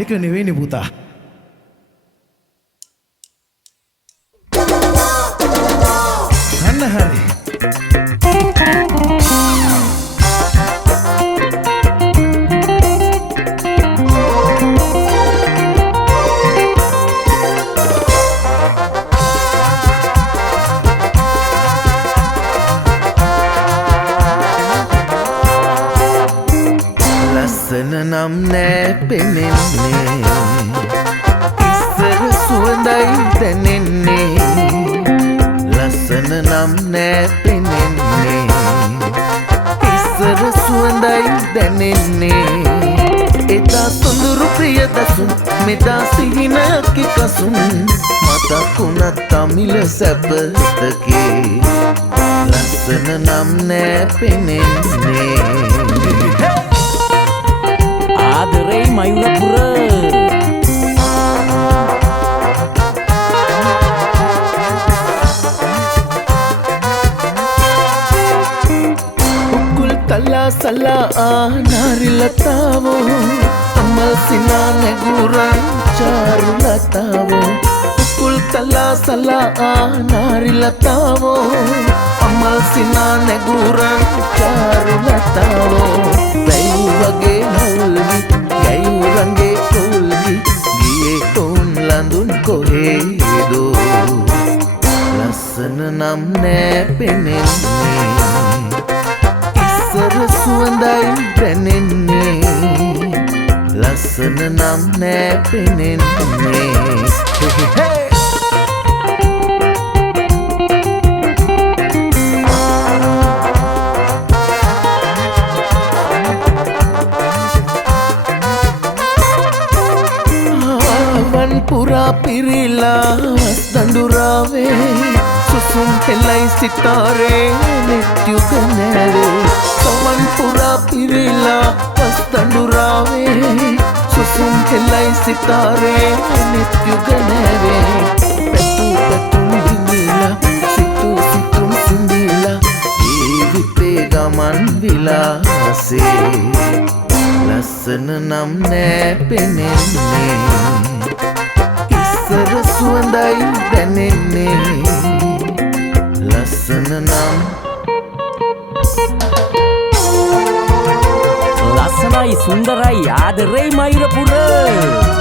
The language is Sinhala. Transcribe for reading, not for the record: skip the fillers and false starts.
ඒක නෙවෙයිනේ පුතා. අන්න හරි. ලස්සන නම් නෑ පෙනෙන්නේ ඉස්සර සුවඳයි දැනෙන්නේ ලස්සන නම් නෑ පෙනෙන්නේ ඉස්සර සුවඳයි දැනෙන්නේ එදා සොඳුරු ප්‍රියදසුන් මෙදා සිහිනයක් කසුන් මතකුණත් තමිල සැපතකේ ලස්සන නම් නෑ පෙනෙන්නේ ආදරේ මයුරපුර උකුල් තලා සලා නාරිලතාවෝ අමල් සිනා නැගුරන් චාරුලතාවෝ උකුල් තලා සලා නාරිලතාවෝ අමල් සිනා නැගුරන් චාරුලතාවෝ වැයු වගේ නවුල්වි යයුරන්ගේ කොල්වි ගියේ ඔවුන් ලඳුන් කොහේදෝ ලස්සන නම් නෑ පෙනෙන්නේ ඉස්සර සුවඳයි දැනෙන්නේ ලස්සන නම් නෑ පෙනෙන්නේ පුරා පිරිලා දඬුරාවේ සුසුම් පෙළයි සිතාරේ නිත්‍යුග නැවේ සමන් පුරා පිරිලා දඬුරාවේ සුසුම් පෙළයි සිතාරේ නිත්‍යුග නැවේ පැතු පැතුම් බිඳිලා සිතු සිතුම් සිඳිලා ජීවිතේ ගමන් විලාසේ ලස්සන නම් නෑ පෙනෙන්නේ ඉස්සර සුවඳයි දැනෙන්නේ ලස්සන නම් ලස්සනයි සුන්දරයි ආදරේ මයුරපුර